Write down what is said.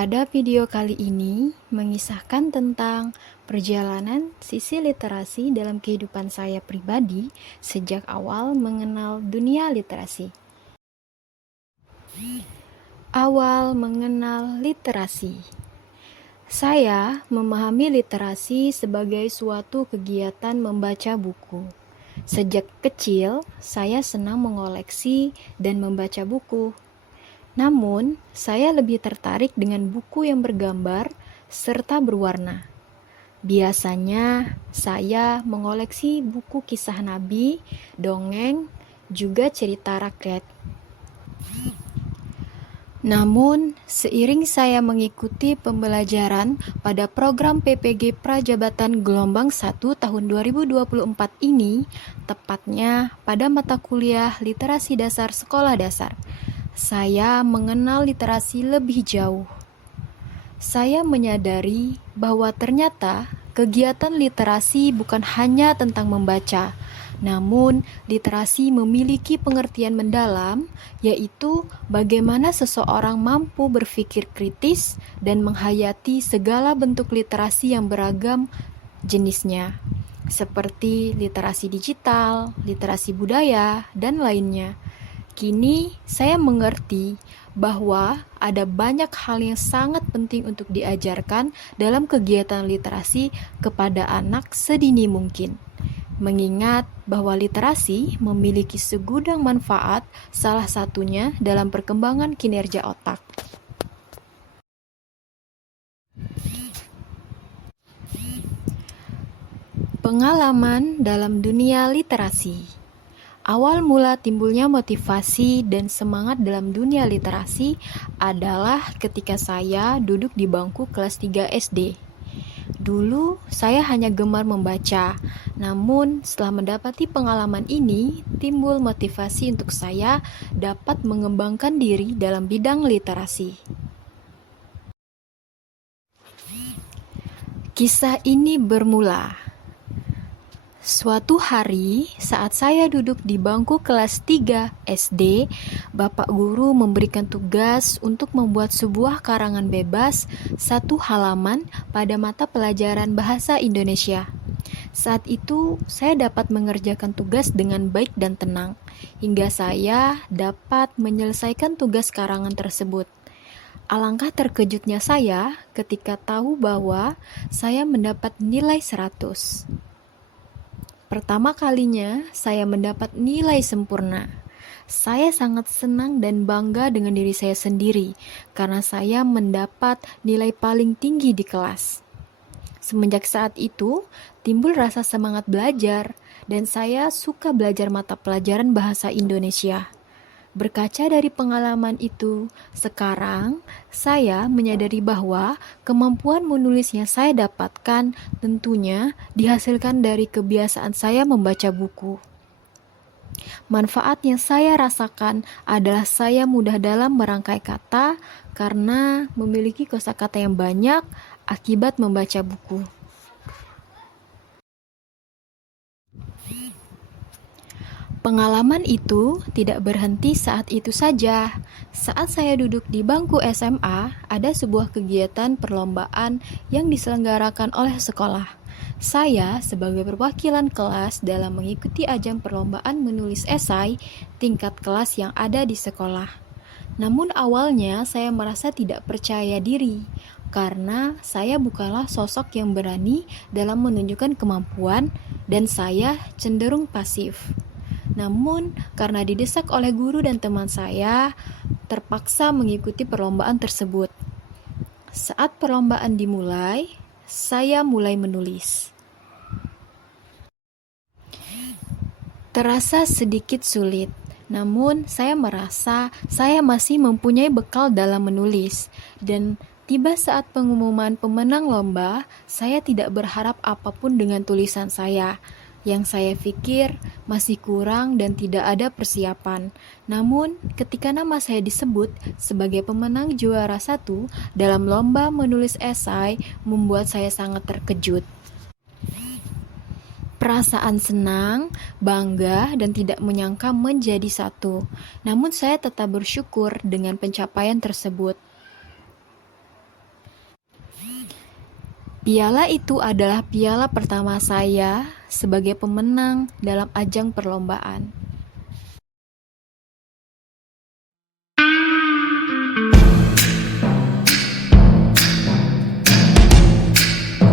Pada video kali ini mengisahkan tentang perjalanan sisi literasi dalam kehidupan saya pribadi sejak awal mengenal dunia literasi. Awal mengenal literasi. Saya memahami literasi sebagai suatu kegiatan membaca buku. Sejak kecil, saya senang mengoleksi dan membaca buku. Namun, saya lebih tertarik dengan buku yang bergambar serta berwarna. Biasanya, saya mengoleksi buku kisah nabi, dongeng, juga cerita rakyat. Namun, seiring saya mengikuti pembelajaran pada program PPG Prajabatan Gelombang 1 tahun 2024 ini, tepatnya pada mata kuliah Literasi Dasar Sekolah Dasar, saya mengenal literasi lebih jauh. Saya menyadari bahwa ternyata kegiatan literasi bukan hanya tentang membaca, namun literasi memiliki pengertian mendalam, yaitu bagaimana seseorang mampu berpikir kritis dan menghayati segala bentuk literasi yang beragam jenisnya, seperti literasi digital, literasi budaya, dan lainnya. Kini saya mengerti bahwa ada banyak hal yang sangat penting untuk diajarkan dalam kegiatan literasi kepada anak sedini mungkin. Mengingat bahwa literasi memiliki segudang manfaat, salah satunya dalam perkembangan kinerja otak. Pengalaman dalam dunia literasi. Awal mula timbulnya motivasi dan semangat dalam dunia literasi adalah ketika saya duduk di bangku kelas 3 SD. Dulu saya hanya gemar membaca, namun setelah mendapati pengalaman ini, timbul motivasi untuk saya dapat mengembangkan diri dalam bidang literasi. Kisah ini bermula suatu hari, saat saya duduk di bangku kelas 3 SD, Bapak Guru memberikan tugas untuk membuat sebuah karangan bebas 1 halaman pada mata pelajaran Bahasa Indonesia. Saat itu, saya dapat mengerjakan tugas dengan baik dan tenang, hingga saya dapat menyelesaikan tugas karangan tersebut. Alangkah terkejutnya saya ketika tahu bahwa saya mendapat nilai 100. Pertama kalinya saya mendapat nilai sempurna. Saya sangat senang dan bangga dengan diri saya sendiri karena saya mendapat nilai paling tinggi di kelas. Semenjak saat itu, timbul rasa semangat belajar dan saya suka belajar mata pelajaran bahasa Indonesia. Berkaca dari pengalaman itu, sekarang saya menyadari bahwa kemampuan menulis yang saya dapatkan tentunya dihasilkan dari kebiasaan saya membaca buku. Manfaat yang saya rasakan adalah saya mudah dalam merangkai kata karena memiliki kosakata yang banyak akibat membaca buku. Pengalaman itu tidak berhenti saat itu saja. Saat saya duduk di bangku SMA, ada sebuah kegiatan perlombaan yang diselenggarakan oleh sekolah. Saya sebagai perwakilan kelas dalam mengikuti ajang perlombaan menulis esai tingkat kelas yang ada di sekolah. Namun awalnya saya merasa tidak percaya diri, karena saya bukanlah sosok yang berani dalam menunjukkan kemampuan dan saya cenderung pasif. Namun, karena didesak oleh guru dan teman saya, terpaksa mengikuti perlombaan tersebut. Saat perlombaan dimulai, saya mulai menulis. Terasa sedikit sulit, namun saya merasa saya masih mempunyai bekal dalam menulis. Dan tiba saat pengumuman pemenang lomba, saya tidak berharap apapun dengan tulisan saya. Yang saya pikir masih kurang dan tidak ada persiapan. Namun, ketika nama saya disebut sebagai pemenang juara 1 dalam lomba menulis esai, membuat saya sangat terkejut. Perasaan senang, bangga, dan tidak menyangka menjadi satu. Namun saya tetap bersyukur dengan pencapaian tersebut. Piala itu adalah piala pertama saya sebagai pemenang dalam ajang perlombaan.